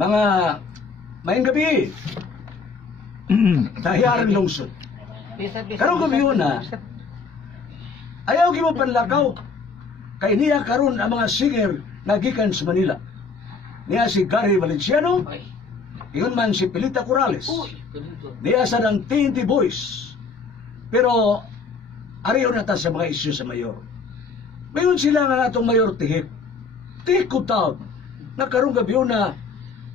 Mga maayong gabi. Dahiyaran lungsod. Karong gabi na, ayaw gi mo panlakaw. Kay niya karon ang mga singer nagikan sa Manila. Niya si Gary Valenciano, iyon man si Pilita Corrales. Niya sa ng TNT Boys. Pero ariyo na ta sa mga isyu sa mayor. Mayon sila nga atong mayor tihik. Tihik ko taon na karong gabi na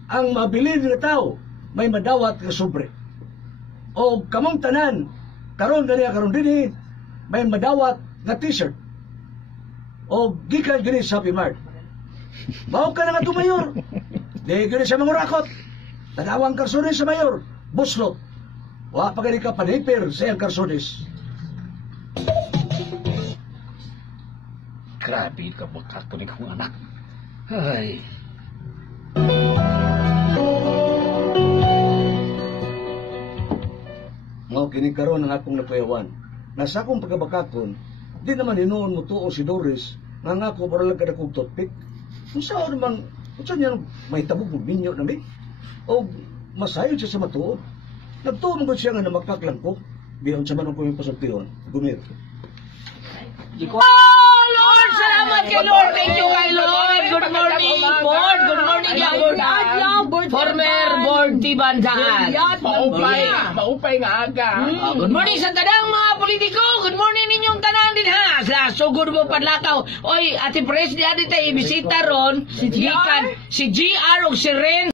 ang mabilin nga tao may madawat nga sobre. O kamong tanan karon karon dinhi may madawat nga t-shirt. O gikan gini sa Happy Mart. Mao ka na nga mayor. Di gini sa mga rakot. Nadawang karsones sa mayor. Buslot. Wa pa gani ka panipir sa iyang karsones. Grabe ka mo katunig kong anak. Ay. Mao kini karon ang akong napayawan. Nasa akong pagkabakakon, di naman hinuon mo tuo si Doris nga ngako para lang kada kog toothpick. Unsa namang unsa niya may tabog og minyo na mi? O masayod siya sa matuod. Nagtuo mo siya nga namakak lang ko. Biyon sa manong ko yung pasultihon. Gumir. Lord, salamat kay Lord. Thank you kay Lord. Good morning, board. Good morning, board. Former board Tibandaan. Maupay nga aga. Good morning sa tanang mga politiko. Good morning ninyong tanan din ha. Sa sugod mo padlakaw. Oy, Ate Pres, di ati tayo ibisita ron. Si GR o si Ren.